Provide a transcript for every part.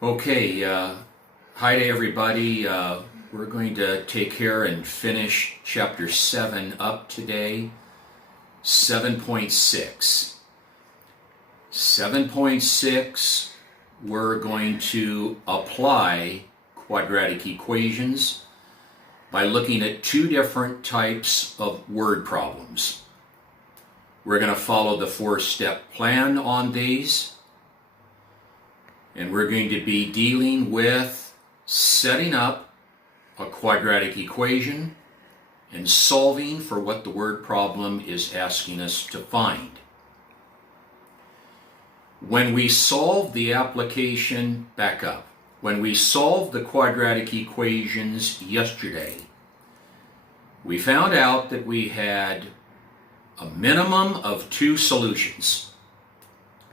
Okay, hi to everybody. We're going to take care and finish Chapter 7 up today. 7.6. 7.6, we're going to apply quadratic equations by looking at two different types of word problems. We're going to follow the four-step plan on these. And we're going to be dealing with setting up a quadratic equation and solving for what the word problem is asking us to find. When we solve the application, back up. When we solved the quadratic equations yesterday, we found out that we had a minimum of two solutions.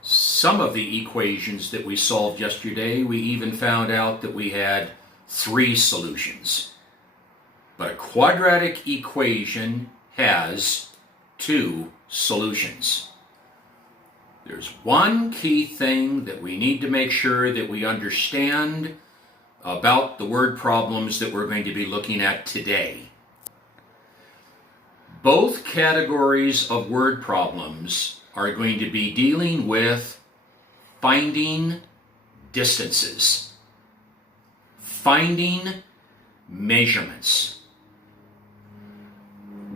Some of the equations that we solved yesterday, we even found out that we had three solutions. But a quadratic equation has two solutions. There's one key thing that we need to make sure that we understand about the word problems that we're going to be looking at today. Both categories of word problems are going to be dealing with finding distances, finding measurements.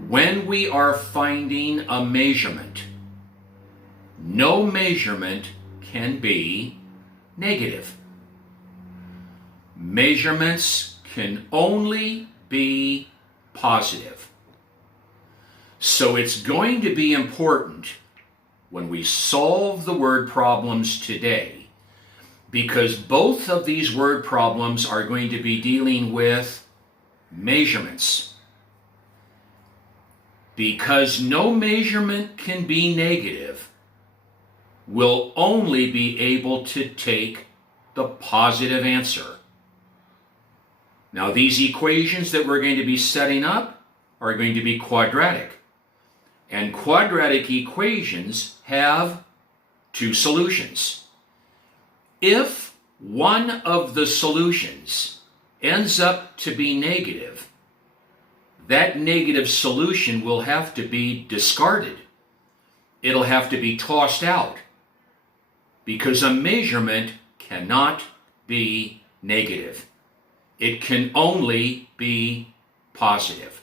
When we are finding a measurement, no measurement can be negative. Measurements can only be positive. So it's going to be important when we solve the word problems today, because both of these word problems are going to be dealing with measurements. Because no measurement can be negative, we'll only be able to take the positive answer. Now, these equations that we're going to be setting up are going to be quadratic. And quadratic equations have two solutions. If one of the solutions ends up to be negative, that negative solution will have to be discarded. It'll have to be tossed out, because a measurement cannot be negative. It can only be positive.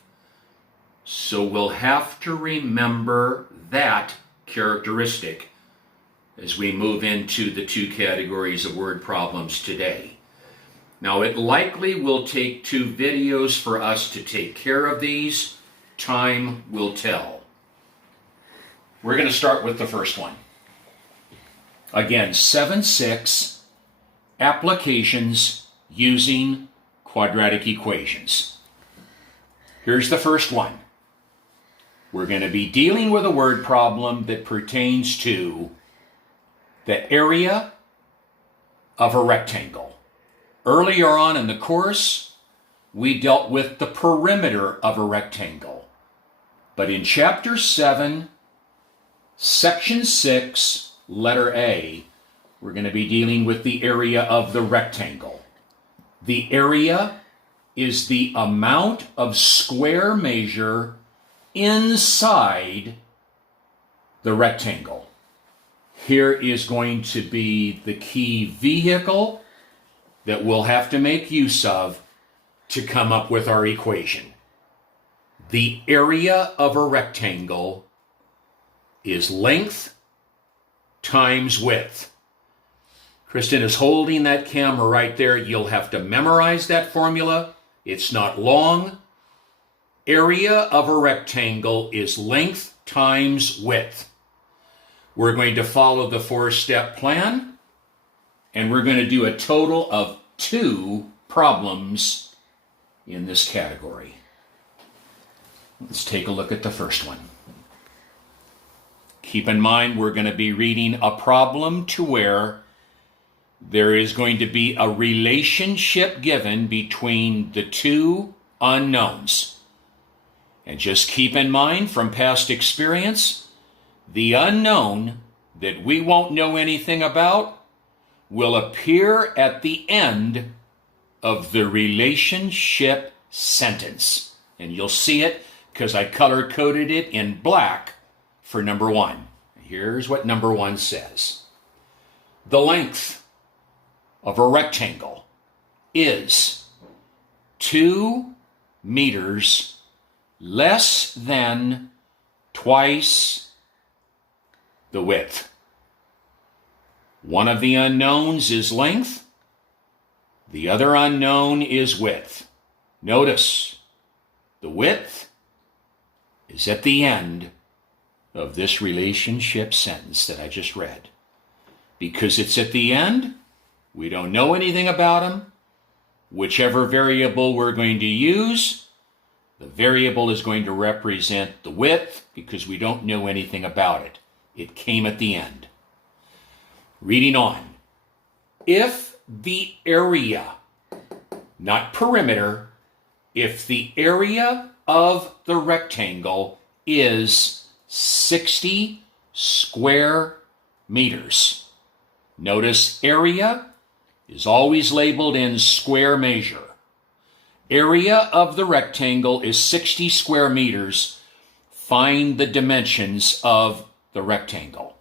So we'll have to remember that characteristic as we move into the two categories of word problems today. Now, it likely will take two videos for us to take care of these. Time will tell. We're going to start with the first one. Again, 7.6, applications using quadratic equations. Here's the first one. We're going to be dealing with a word problem that pertains to the area of a rectangle. Earlier on in the course, we dealt with the perimeter of a rectangle. But in Chapter 7, Section 6, letter A, we're going to be dealing with the area of the rectangle. The area is the amount of square measure inside the rectangle. Here is going to be the key vehicle that we'll have to make use of to come up with our equation. The area of a rectangle is length times width. Kristen is holding that camera right there. You'll have to memorize that formula. It's not long. Area of a rectangle is length times width. We're going to follow the four-step plan, and we're going to do a total of two problems in this category. Let's take a look at the first one. Keep in mind, we're going to be reading a problem to where there is going to be a relationship given between the two unknowns. And just keep in mind from past experience, the unknown that we won't know anything about will appear at the end of the relationship sentence. And you'll see it because I color-coded it in black for number 1. Here's what number 1 says. The length of a rectangle is 2 meters less than twice the width. One of the unknowns is length. The other unknown is width. Notice, the width is at the end of this relationship sentence that I just read. Because it's at the end, we don't know anything about them. Whichever variable we're going to use, the variable is going to represent the width because we don't know anything about it. It came at the end. Reading on. If the area, not perimeter, if the area of the rectangle is 60 square meters. Notice area is always labeled in square measure. Area of the rectangle is 60 square meters. Find the dimensions of the rectangle.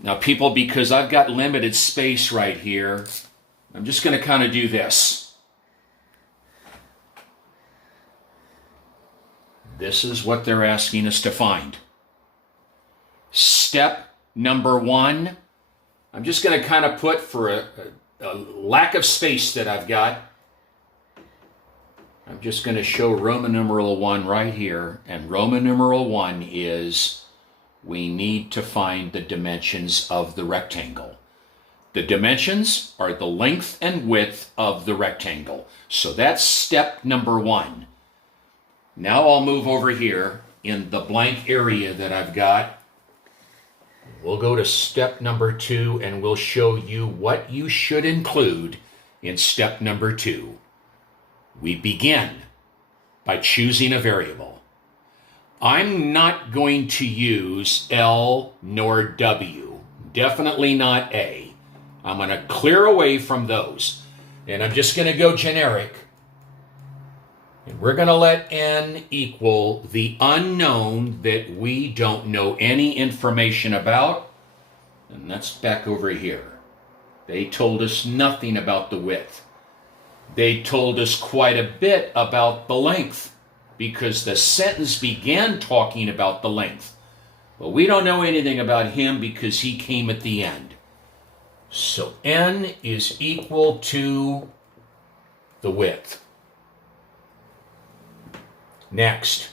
Now people, because I've got limited space right here, I'm just going to kind of do this. This is what they're asking us to find. Step number 1, I'm just going to kind of put for a lack of space that I've got, I'm just going to show Roman numeral 1 right here. And Roman numeral 1 is we need to find the dimensions of the rectangle. The dimensions are the length and width of the rectangle. So that's step number 1. Now I'll move over here in the blank area that I've got. We'll go to step number 2 and we'll show you what you should include in step number 2. We begin by choosing a variable. I'm not going to use L nor W, definitely not A. I'm going to clear away from those, and I'm just going to go generic. And we're going to let n equal the unknown that we don't know any information about, and that's back over here. They told us nothing about the width. They told us quite a bit about the length, because the sentence began talking about the length. But we don't know anything about him because he came at the end. So n is equal to the width. Next,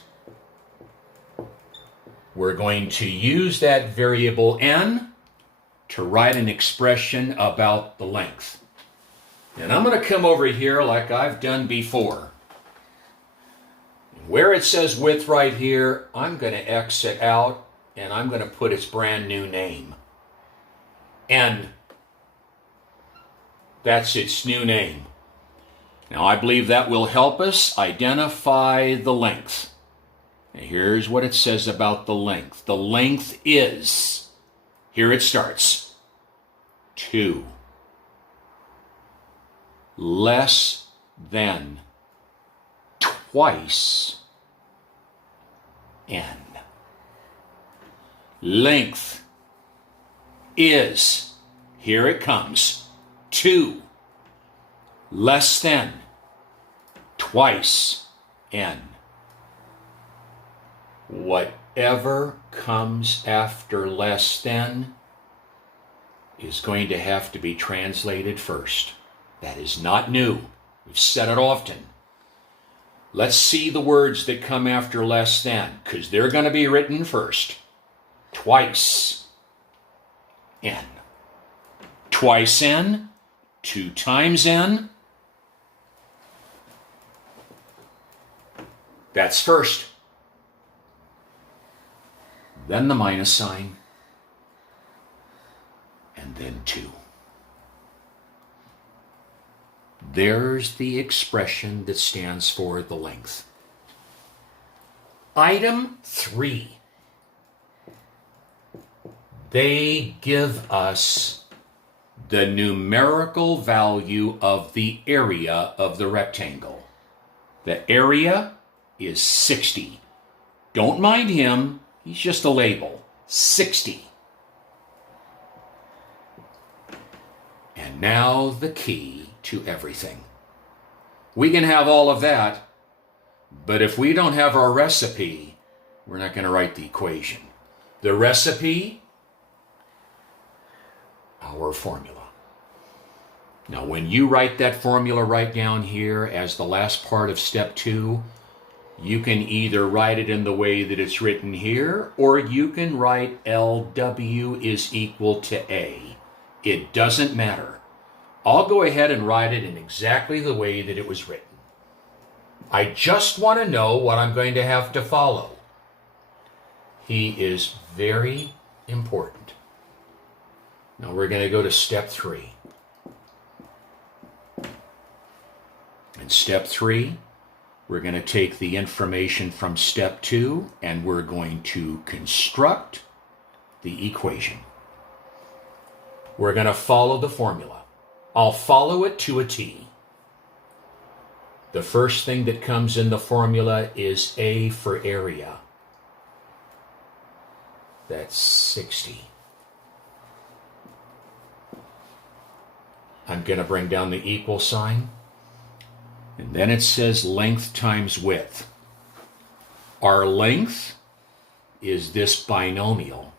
we're going to use that variable n to write an expression about the length. And I'm going to come over here like I've done before. Where it says width right here, I'm going to X it out and I'm going to put its brand new name. N. That's its new name. Now I believe that will help us identify the length. And here's what it says about the length. The length is, here it starts, 2 less than twice n. Length is, here it comes, 2 less than twice n. Whatever comes after less than is going to have to be translated first. That is not new. We've said it often. Let's see the words that come after less than, because they're going to be written first. Twice n. Twice n, 2 times n. That's first. Then the minus sign. And then 2. There's the expression that stands for the length. Item 3. They give us the numerical value of the area of the rectangle. The area is 60. Don't mind him, he's just a label. 60. And now the key to everything. We can have all of that, but if we don't have our recipe, we're not going to write the equation. The recipe, our formula. Now, when you write that formula right down here as the last part of step 2, you can either write it in the way that it's written here, or you can write LW is equal to A. It doesn't matter. I'll go ahead and write it in exactly the way that it was written. I just want to know what I'm going to have to follow. He is very important. Now we're going to go to step 3. In step 3, we're going to take the information from step 2 and we're going to construct the equation. We're going to follow the formula. I'll follow it to a T. The first thing that comes in the formula is A for area. That's 60. I'm going to bring down the equal sign. And then it says length times width. Our length is this binomial,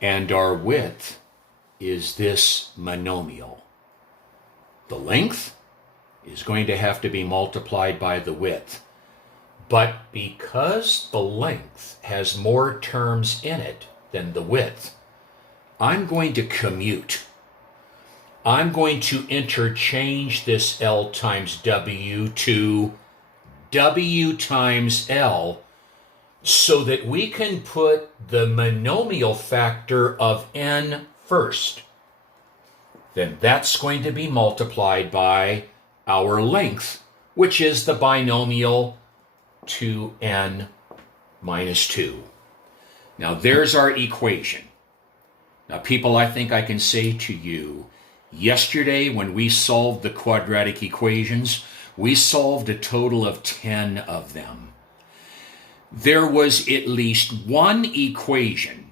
and our width is this monomial. The length is going to have to be multiplied by the width. But because the length has more terms in it than the width, I'm going to commute. I'm going to interchange this L times W to W times L so that we can put the monomial factor of n first. Then that's going to be multiplied by our length, which is the binomial 2n minus 2. Now there's our equation. Now people, I think I can say to you, yesterday, when we solved the quadratic equations, we solved a total of 10 of them. There was at least one equation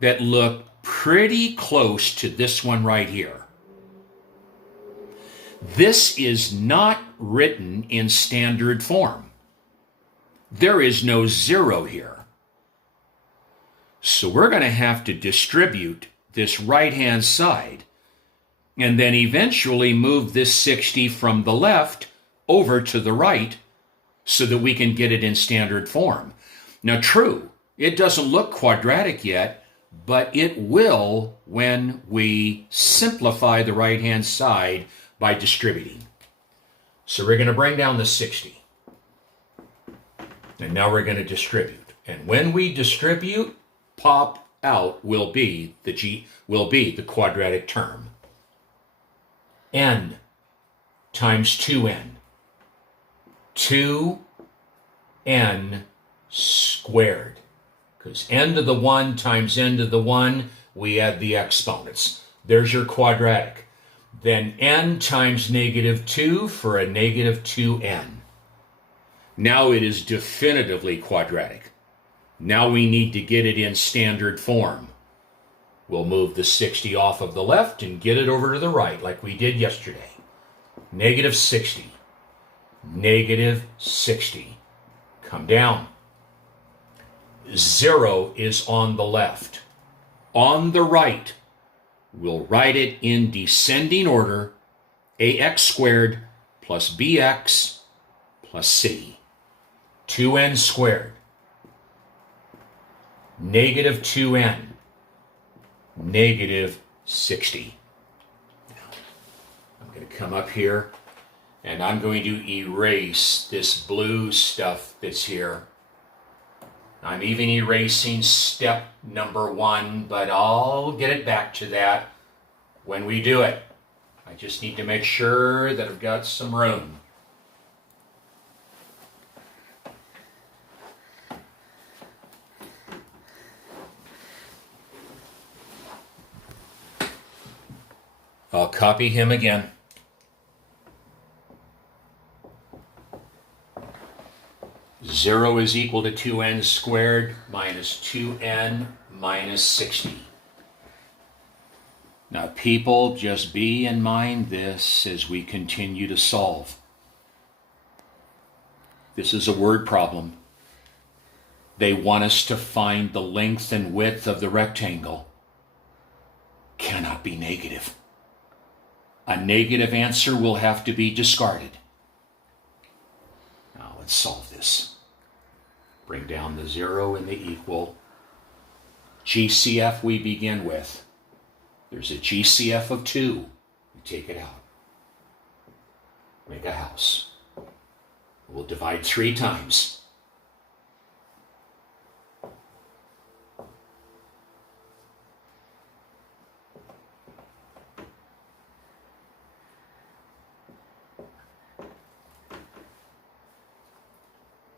that looked pretty close to this one right here. This is not written in standard form. There is no 0 here. So we're going to have to distribute this right-hand side and then eventually move this 60 from the left over to the right so that we can get it in standard form. Now, true, it doesn't look quadratic yet, but it will when we simplify the right-hand side by distributing. So we're going to bring down the 60. And now we're going to distribute. And when we distribute, pop out will be the quadratic term. N times 2n. 2n squared. Because n to the 1 times n to the 1, we add the exponents. There's your quadratic. Then n times negative 2 for a negative 2n. Now it is definitively quadratic. Now we need to get it in standard form. We'll move the 60 off of the left and get it over to the right like we did yesterday. Negative 60. Negative 60. Come down. 0 is on the left. On the right, we'll write it in descending order. ax squared plus bx plus c. 2n squared. Negative 2n. Negative 60. Now, I'm going to come up here and I'm going to erase this blue stuff that's here. I'm even erasing step number 1, but I'll get it back to that when we do it. I just need to make sure that I've got some room. I'll copy him again. Zero is equal to 2n squared minus 2n minus 60. Now, people, just be in mind this as we continue to solve. This is a word problem. They want us to find the length and width of the rectangle. Cannot be negative. A negative answer will have to be discarded. Now, let's solve this. Bring down the 0 and the equal. GCF we begin with. There's a GCF of 2. You take it out. Make a house. We'll divide 3 times.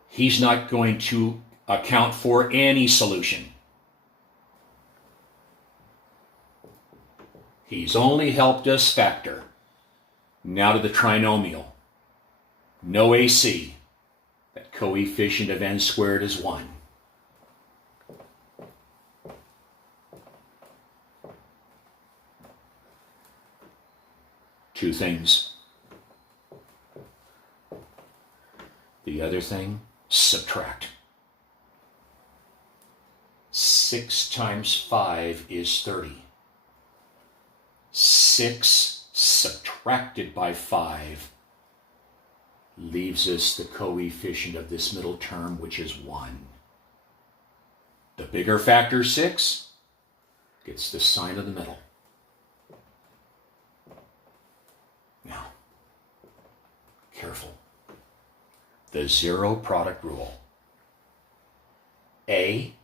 He's not going to account for any solution. He's only helped us factor. Now to the trinomial. No AC. That coefficient of n squared is 1. Two things. The other thing, subtract. 6 times 5 is 30. 6 subtracted by 5 leaves us the coefficient of this middle term, which is 1. The bigger factor, 6, gets the sign of the middle. Now, careful. The zero product rule. A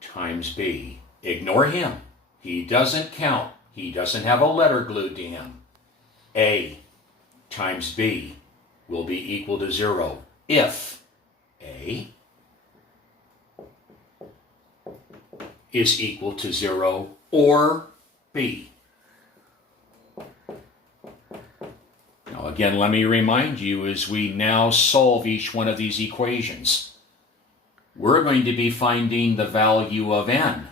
times B. Ignore him. He doesn't count. He doesn't have a letter glued to him. A times B will be equal to 0 if A is equal to 0 or B. Now again, let me remind you, as we now solve each one of these equations, we're going to be finding the value of n.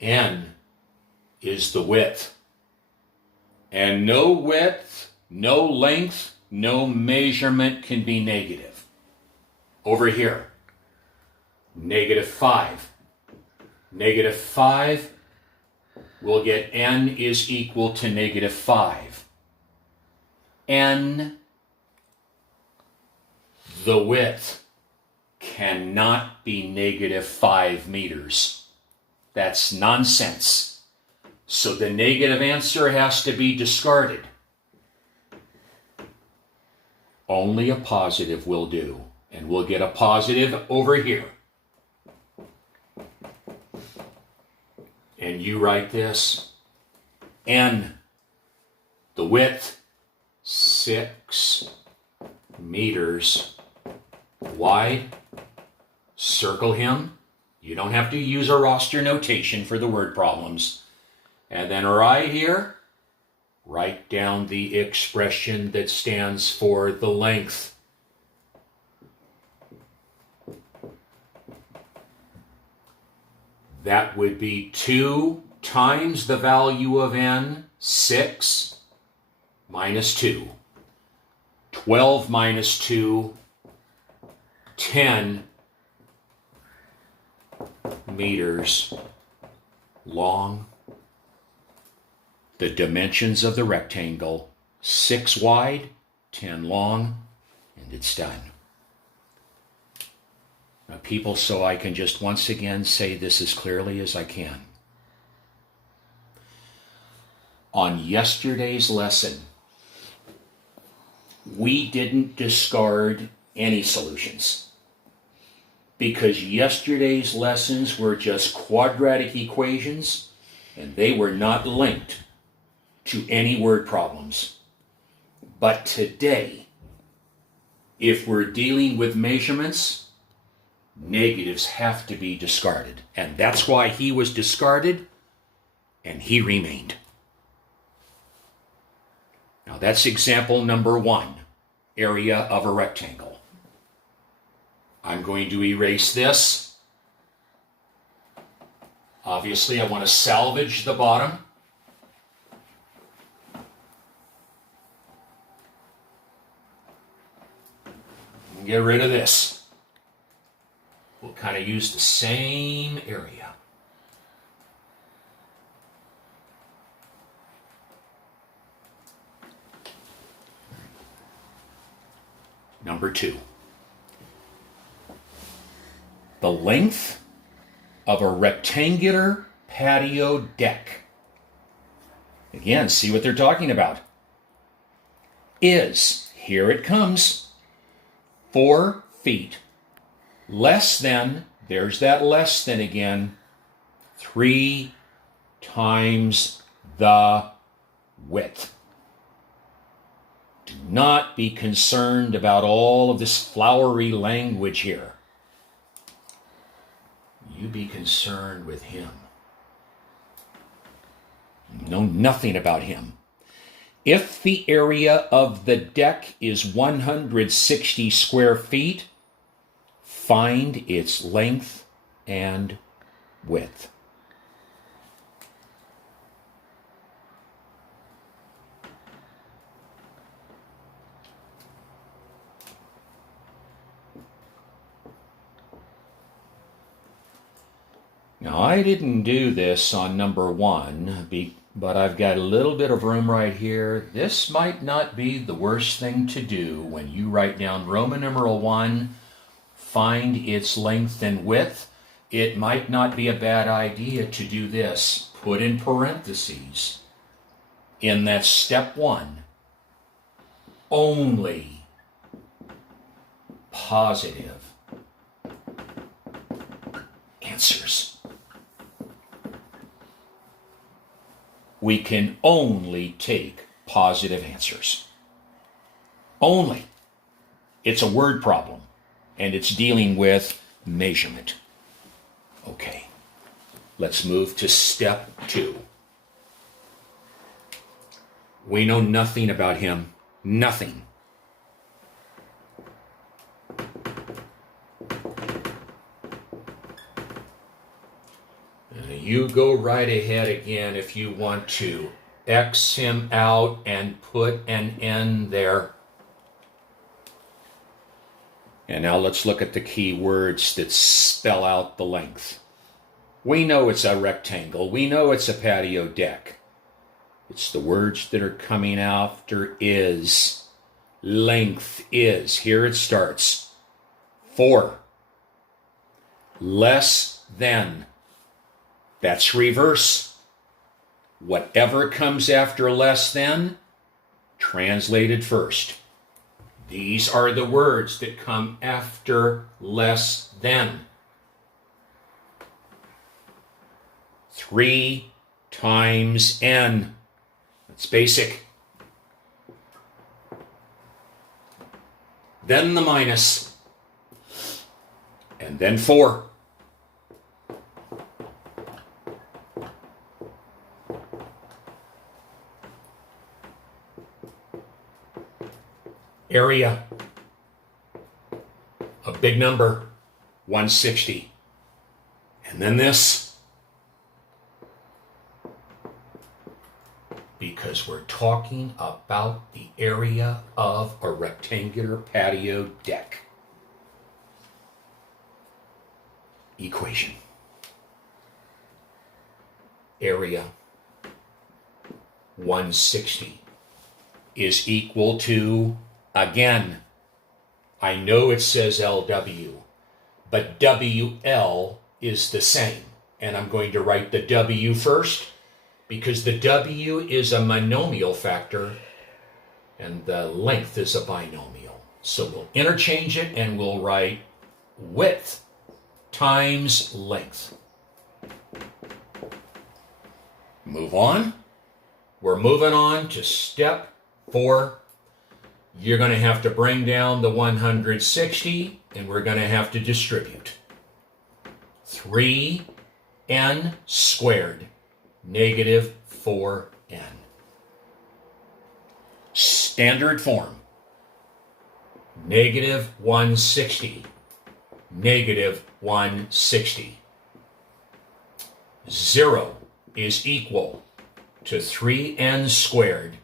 N is the width. And no width, no length, no measurement can be negative. Over here, -5. -5 will get n is equal to -5. N, the width, cannot be -5 meters. That's nonsense. So the negative answer has to be discarded. Only a positive will do. And we'll get a positive over here. And you write this. N, the width, 6 meters wide. Circle him. You don't have to use a roster notation for the word problems. And then right here, write down the expression that stands for the length. That would be 2 times the value of n, 6, minus 2. 12 minus 2, 10 meters long. The dimensions of the rectangle, 6 wide, 10 long, and it's done. Now, people, so I can just once again say this as clearly as I can. On yesterday's lesson, we didn't discard any solutions, because yesterday's lessons were just quadratic equations, and they were not linked to any word problems. But today, if we're dealing with measurements, negatives have to be discarded. And that's why he was discarded. and he remained. Now that's example number 1, area of a rectangle. I'm going to erase this. Obviously, I want to salvage the bottom. And get rid of this. We'll kind of use the same area. Number 2. The length of a rectangular patio deck. Again, see what they're talking about. Is, here it comes, 4 feet less than, there's that less than again, 3 times the width. Do not be concerned about all of this flowery language here. You be concerned with him. You know nothing about him. If the area of the deck is 160 square feet, find its length and width. Now, I didn't do this on number 1, but I've got a little bit of room right here. This might not be the worst thing to do when you write down Roman numeral 1, find its length and width. It might not be a bad idea to do this. Put in parentheses, in that step 1, only positive answers. We can only take positive answers. Only. It's a word problem, and it's dealing with measurement. Okay, let's move to step 2. We know nothing about him. Nothing. You go right ahead again if you want to. X him out and put an N there. And now let's look at the key words that spell out the length. We know it's a rectangle. We know it's a patio deck. It's the words that are coming after is. Length is. Here it starts. 4. Less than. That's reverse. Whatever comes after less than, translated first. These are the words that come after less than. 3 times n. That's basic. Then the minus. And then 4. Area, a big number, 160. And then this, because we're talking about the area of a rectangular patio deck. Equation. Area, 160, is equal to, again, I know it says LW, but WL is the same. And I'm going to write the W first because the W is a monomial factor and the length is a binomial. So we'll interchange it and we'll write width times length. Move on. We're moving on to step 4. You're going to have to bring down the 160, and we're going to have to distribute. 3n squared negative 4n. Standard form, negative 160, negative 160. 0 is equal to 3n squared,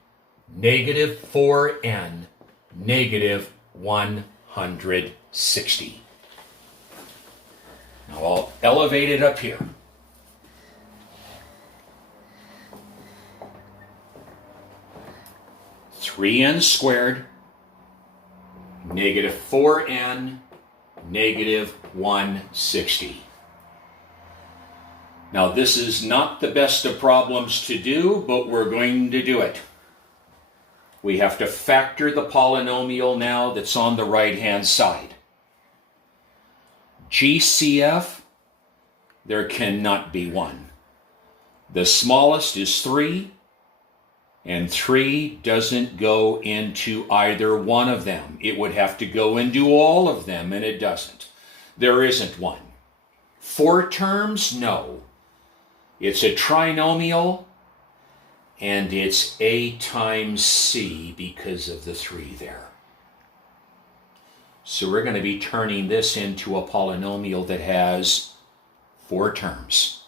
negative 4n, negative 160. Now I'll elevate it up here. Three n squared, negative 4n, negative 160. Now this is not the best of problems to do, but we're going to do it. We have to factor the polynomial now that's on the right-hand side. GCF, there cannot be 1. The smallest is 3, and 3 doesn't go into either one of them. It would have to go into all of them, and it doesn't. There isn't 1. 4 terms? No. It's a trinomial, and it's a times c because of the 3 there. So we're going to be turning this into a polynomial that has 4 terms.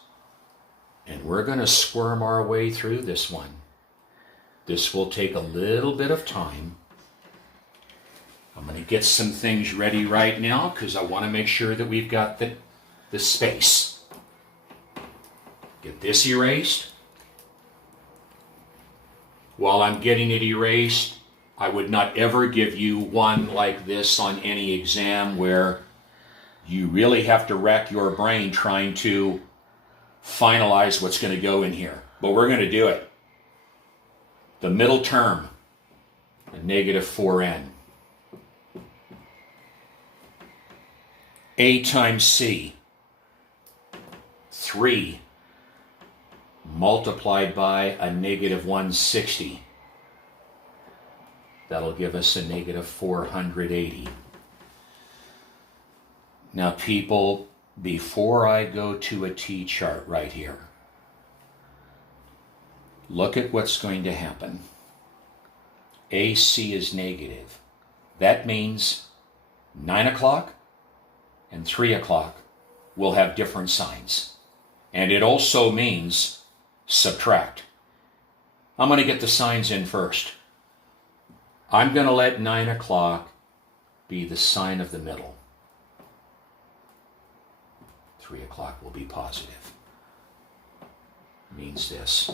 And we're going to squirm our way through this one. This will take a little bit of time. I'm going to get some things ready right now because I want to make sure that we've got the space. Get this erased. While I'm getting it erased, I would not ever give you one like this on any exam where you really have to rack your brain trying to finalize what's going to go in here. But we're going to do it. The middle term, a negative 4n. A times c, 3 multiplied by a negative 160. That'll give us a negative 480. Now people, before I go to a T-chart right here, look at what's going to happen. AC is negative. That means 9 o'clock and 3 o'clock will have different signs. And it also means subtract. I'm going to get the signs in first. I'm going to let 9 o'clock be the sign of the middle. 3 o'clock will be positive. Means this.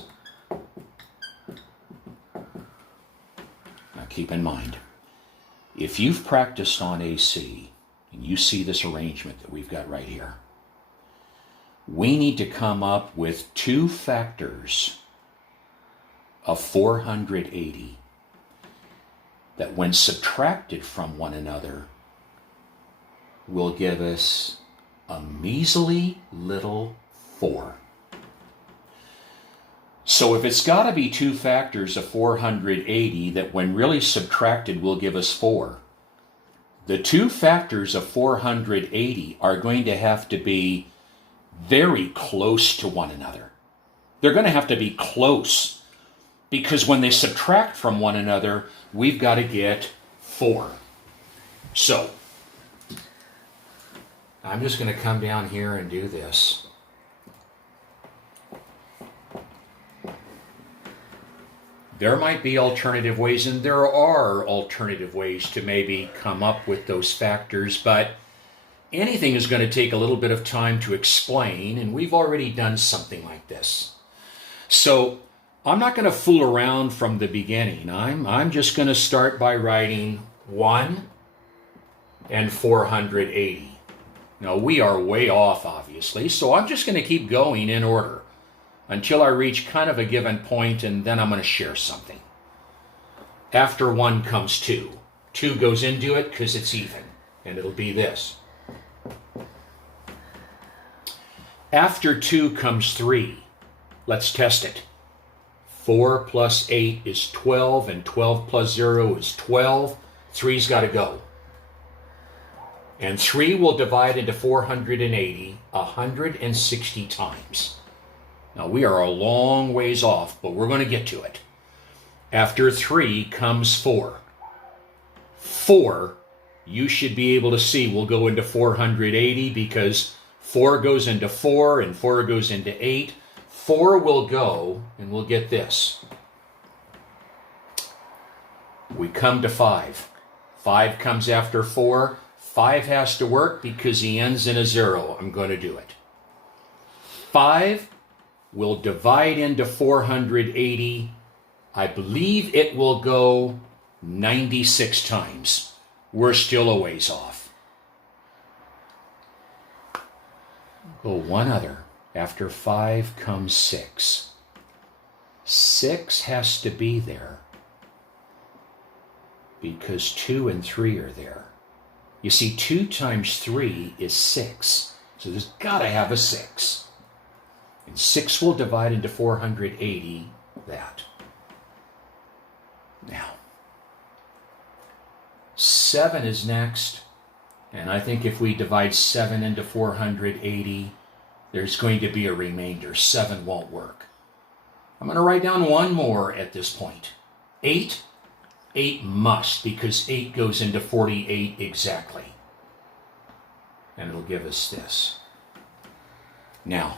Now keep in mind, if you've practiced on AC and you see this arrangement that we've got right here, we need to come up with 2 factors of 480 that when subtracted from one another will give us a measly little 4. So if it's got to be 2 factors of 480 that when really subtracted will give us 4, the 2 factors of 480 are going to have to be very close to one another. They're going to have to be close because when they subtract from one another, we've got to get 4. So, I'm just going to come down here and do this. There might be alternative ways, and there are alternative ways to maybe come up with those factors, but anything is going to take a little bit of time to explain, and we've already done something like this. So I'm not going to fool around from the beginning. I'm just going to start by writing 1 and 480. Now we are way off, obviously, so I'm just going to keep going in order until I reach kind of a given point, and then I'm going to share something. After 1 comes 2. 2 goes into it because it's even, and it'll be this. After 2 comes 3. Let's test it. 4 plus 8 is 12, and 12 plus 0 is 12. 3's got to go. And 3 will divide into 480 160 times. Now we are a long ways off, but we're going to get to it. After 3 comes 4. 4, you should be able to see, will go into 480 because 4 goes into 4 and 4 goes into 8. 4 will go, and we'll get this. We come to 5. 5 comes after 4. 5 has to work because he ends in a 0. I'm going to do it. 5 will divide into 480. I believe it will go 96 times. We're still a ways off. Go one other. After 5 comes 6. 6 has to be there because 2 and 3 are there. You see, 2 times 3 is 6. So there's got to have a 6. And 6 will divide into 480, that. Now, 7 is next. And I think if we divide 7 into 480, there's going to be a remainder. 7 won't work. I'm going to write down one more at this point. 8. 8 must, because 8 goes into 48 exactly. And it'll give us this. Now,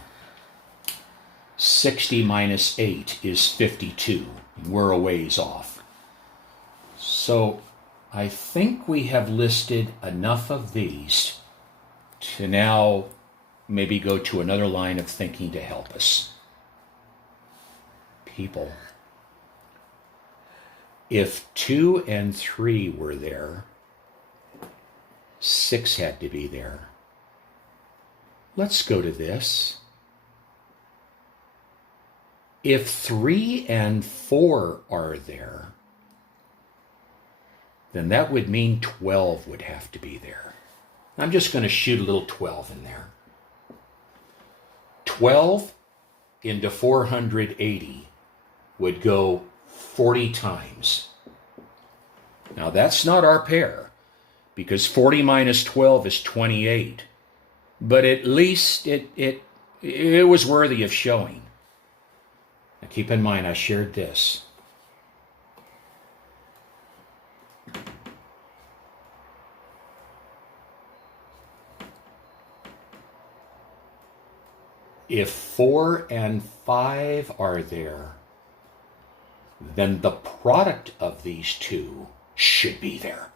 60 minus 8 is 52. We're a ways off. So I think we have listed enough of these to now maybe go to another line of thinking to help us. People, if 2 and 3 were there, 6 had to be there. Let's go to this. If 3 and 4 are there, then that would mean 12 would have to be there. I'm just going to shoot a little 12 in there. 12 into 480 would go 40 times. Now that's not our pair, because 40 minus 12 is 28. But at least it was worthy of showing. Now keep in mind, I shared this. If 4 and 5 are there, then the product of these two should be there.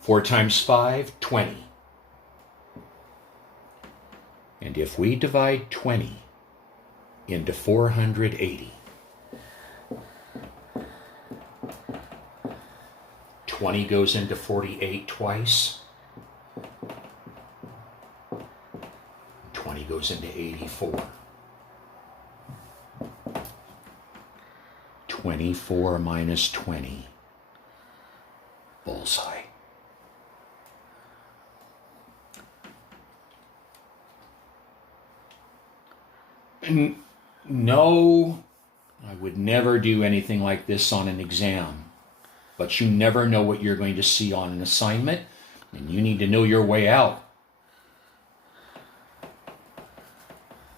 4 times 5, 20. And if we divide 20 into 480, 20 goes into 48 twice. 20 goes into 84. 24 minus 20. Bullseye. No, I would never do anything like this on an exam. But you never know what you're going to see on an assignment, and you need to know your way out.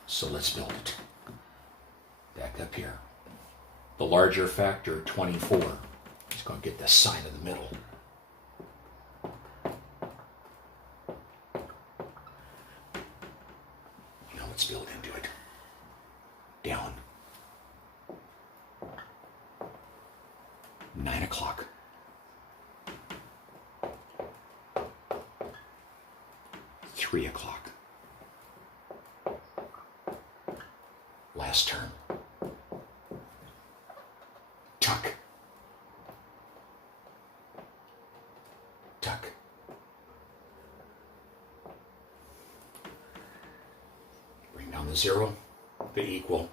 So let's build it. Back up here. The larger factor, 24, is going to get the sign of the middle. Now let's build into it. Down. 9 o'clock. 3 o'clock. Last term. Tuck. Tuck. Bring down the 0, the equal.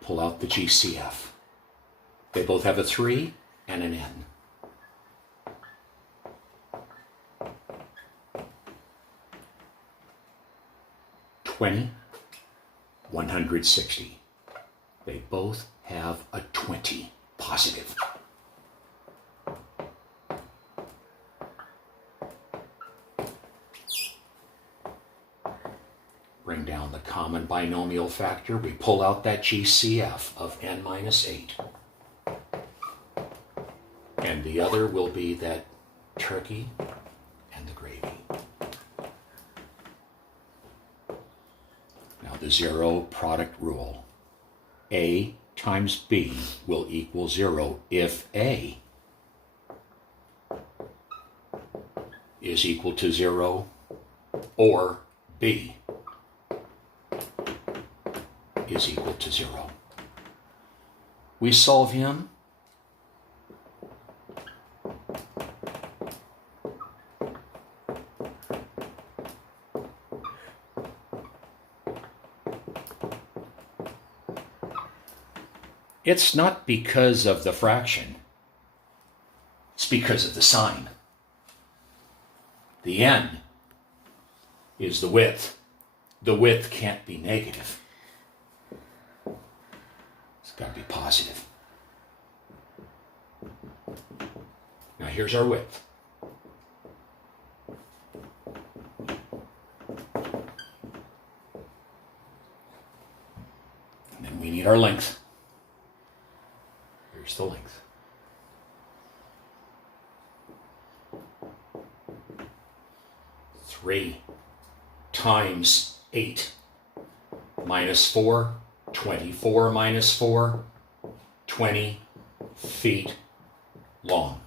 Pull out the GCF. They both have a 3 and an N. $20, $160. They both have a 20 positive. Bring down the common binomial factor. We pull out that GCF of n minus 8. And the other will be that turkey and the gravy. Now the zero product rule. A times B will equal 0 if A is equal to 0 or B is equal to 0. We solve him. It's not because of the fraction. It's because of the sign. The n is the width. The width can't be negative. It's got to be positive. Now here's our width. And then we need our length. Here's the length. Three times 8 minus 4, 24 minus 4, 20 feet long.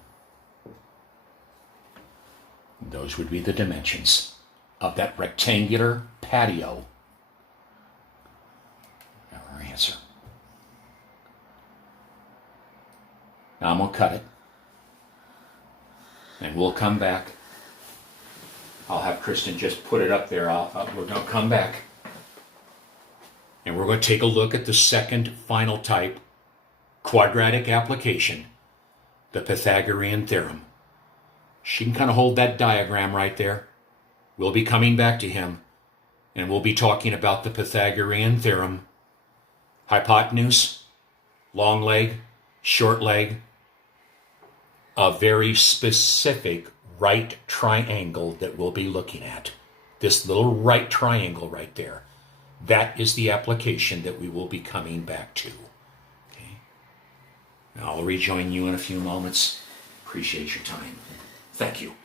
Those would be the dimensions of that rectangular patio. Now our answer. Now I'm going to cut it. And we'll come back. I'll have Kristen just put it up there. We're going to come back. And we're going to take a look at the second final type, quadratic application, the Pythagorean theorem. She can kind of hold that diagram right there. We'll be coming back to him. And we'll be talking about the Pythagorean theorem. Hypotenuse, long leg, short leg, a very specific right triangle that we'll be looking at. This little right triangle right there. That is the application that we will be coming back to. Okay. Now I'll rejoin you in a few moments. Appreciate your time. Thank you.